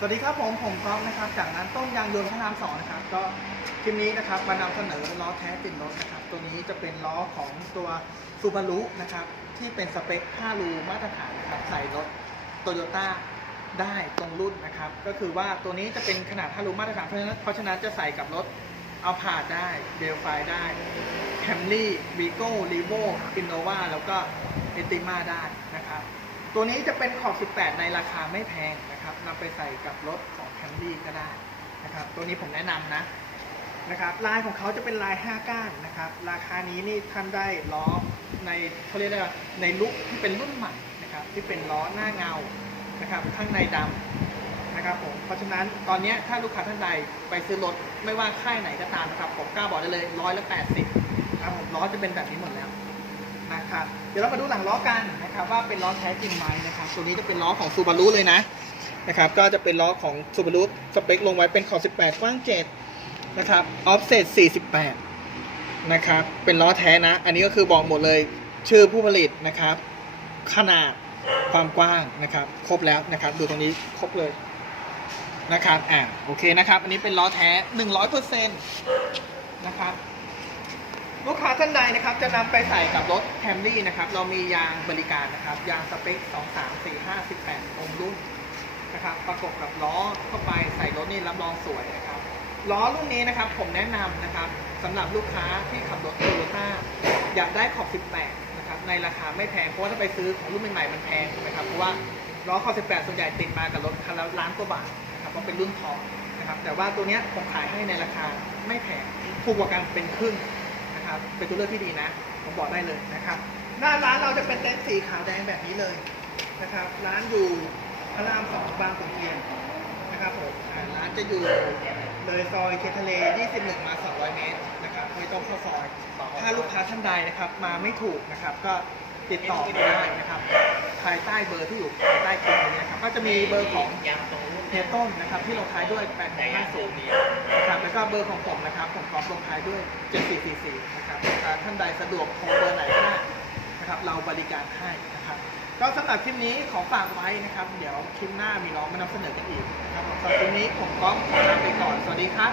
สวัสดีครับผมผมก๊อฟนะครับจากร้นต้นยางยนต์พระรามสองนะครับก็คลิปนี้นะครับมานำเสนอล้อแท้ติดรถนะครับตัวนี้จะเป็นล้อของตัวซูบารุนะครับที่เป็นสเปค 5 รูมาตรฐานนะครับใส่รถโตโยต้าได้ตรงรุ่นนะครับก็คือว่าตัวนี้จะเป็นขนาด 5 รูมาตรฐานเพราะฉะนั้นเพราะฉะนั้นจะใส่กับรถเอาผาได้เบลไฟได้แคมรี่วีโก้รีโวอินโนวาแล้วก็เอติมาได้นะครับ ตัวนี้จะเป็นขอบ 18 ในราคาไม่แพงนะครับนำไปใส่กับรถของแคมรี่ก็ได้นะครับ ตัวนี้ผมแนะนำนะนะครับลายของเขาจะเป็นลาย 5 ก้านนะครับ ราคานี้นี่ท่านได้ล้อในเขาเรียกได้ว่าในลุคที่เป็นรุ่นใหม่นะครับ ที่เป็นล้อหน้าเงานะครับ ข้างในดำนะครับผมเพราะฉะนั้นตอนนี้ถ้าลูกค้าท่านใดไปซื้อรถไม่ว่าค่ายไหนก็ตามนะครับผมกล้าบอกได้เลยร้อยละแปดสิบครับผมล้อจะเป็นแบบนี้หมดแล้ว นะครับเดี๋ยวเรามาดูหลังล้อกันนะครับว่าเป็นล้อแท้จริงไหมนะครับตัวนี้จะเป็นล้อของซูบารุเลยนะนะครับก็จะเป็นล้อของซูบารุสเปคลงไว้เป็นขอบ 18 กว้าง 7 นะครับออฟเซต48 นะครับ เป็นล้อแท้นะ อันนี้ก็คือบอกหมดเลยชื่อผู้ผลิตนะครับ ขนาดความกว้างนะครับ ครบแล้วนะครับ ดูตรงนี้ครบเลยนะครับอ่าโอเคนะครับ อันนี้เป็นล้อแท้ 100%นะครับ ลูกค้าท่านใดนะครับจะนำไปใส่กับรถแคมรี่นะครับ เรามียางบริการนะครับ ยางสเปค 2 3 4 5 18องรุ่นนะครับ ประกบกับล้อเข้าไปใส่รถนี่รับรองสวยนะครับล้อรุ่นนี้นะครับผมแนะนำนะครับสำหรับลูกค้าที่ขับรถโตโยต้าอยากได้ขอบ 18 นะครับในราคาไม่แพงเพราะว่าถ้าไปซื้อของรุ่นใหม่ๆมันแพงถูกไหมครับเพราะว่าล้อขอบ 18 ส่วนใหญ่ติดมากับรถคันละล้านกว่าบาทนะครับเพราะเป็นรุ่นทองนะครับแต่ว่าตัวนี้ผมขายให้ในราคาไม่แพงถูกกว่ากันเป็นครึ่ง นะครับ เป็นตัวเลือกที่ดีนะ ผมบอกได้เลยนะครับ หน้าร้านเราจะเป็นเต็นท์สีขาวแดงแบบนี้เลยนะครับ ร้านอยู่พระรามสองบางขุนเทียนนะครับผมร้านจะอยู่เลยซอยเคทะเล 21 มา 200 เมตรนะครับไม่ต้องเข้าซอย ถ้าลูกค้าท่านใดนะครับ มาไม่ถูกนะครับ ก็ ติดต่อมาได้นะครับภายใต้เบอร์ที่อยู่ภายใต้คลิปนี้นะครับก็จะมีเบอร์ของเฮียต้นนะครับที่ลงท้ายด้วย8650นะครับแล้วก็เบอร์ของผมนะครับผมขอลงท้ายด้วย 7444นะครับถ้าท่านใดสะดวกโทรเบอร์ไหนก็ได้นะครับเราบริการให้นะครับก็สำหรับคลิปนี้ขอฝากไว้นะครับ เดี๋ยวคลิปหน้ามีน้องมานำเสนอกันอีกนะครับสำหรับคลิปนี้ผมก็ขอลาไปก่อนสวัสดีครับ